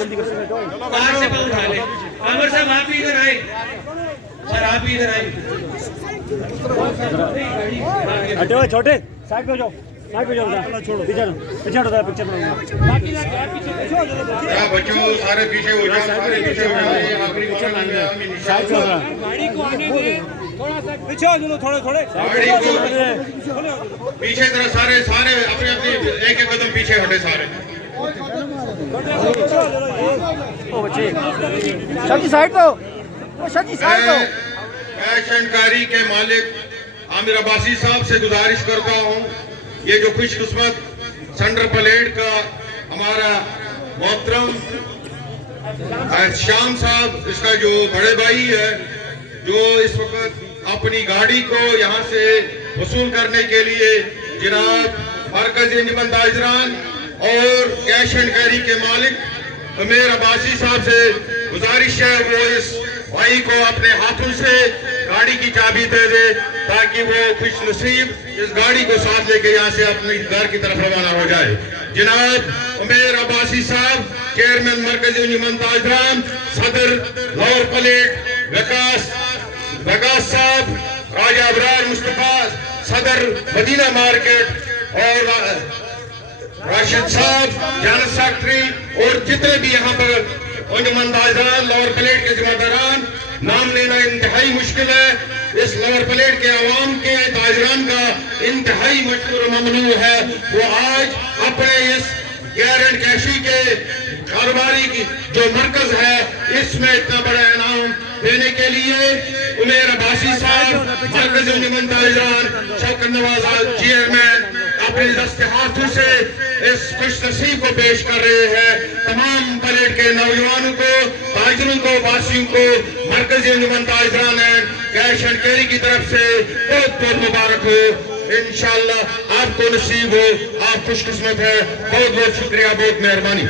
बाहर से पाँव उठा ले। कांवर साहब आप भी इधर आए सर, आप भी इधर आए। हटे हुए छोटे साइड पे जाओ, साइड पे जाओ, छोड़ो पीछे पीछे हटो, पिक्चर बनाओ। बच्चों सारे पीछे हो जाओ, सारे पीछे हो जाओ। आखिरी साइड पे गाड़ी को आने दे, थोड़ा सा पीछे हो जाओ, थोड़े थोड़े पीछे तरह सारे सारे अपने अपने एक एक कदम पीछे हटे सारे। शाजी साइड पे हो, शाजी साइड पे हो। फैशन कारी के मालिक आमिर अब्बासी साहब से गुजारिश करता हूँ, ये जो खुशकिस्मत सेंटर प्लेट का हमारा मोहतरम श्याम साहब, इसका जो बड़े भाई है, जो इस वक्त अपनी गाड़ी को यहाँ से वसूल करने के लिए जनाब मरकज़ी अंजुमन ताजरान और कैश एंड कैरी के मालिक आमिर अब्बासी साहब से गुजारिश है, वो इस भाई को अपने हाथों से गाड़ी की चाबी दे दे ताकि वो खुश नसीब इस गाड़ी को साथ लेके यहाँ से अपने घर की तरफ रवाना हो जाए। जनाब आमिर अब्बासी साहब, चेयरमैन मरकज़ी अंजुमन ताजरान, सदर लोअर प्लेट वकास साहब, राजा अबरार मुस्तफा सदर मदीना मार्केट और राशिद साहब जनरल सेक्रेटरी और जितने भी यहाँ पर अंजुमन ताजरान लोअर प्लेट के जिम्मेदारान, नाम लेना इंतहाई मुश्किल है। इस लोअर प्लेट के अवाम के ताजरान का इंतहाई मशहूर ममनू है, वो आज अपने इस गैर एंड कैशी के कारोबारी की जो मरकज है इसमें इतना बड़ा इनाम देने के लिए आमिर अब्बासी साहब मरकज़ी अंजुमन ताजरान शौकत नवाज चेयरमैन अपने दस्ते हाथों से इस खुश नसीब को पेश कर रहे हैं। तमाम प्लेट के नौजवानों को, ताजरों को, वासियों को मरकज़ी अंजुमन ताजरान एंड कैश एंड कैरी की तरफ से बहुत बहुत मुबारक हो। इंशाअल्लाह आपको नसीब हो, आप खुशकिस्मत है। बहुत बहुत शुक्रिया, बहुत मेहरबानी।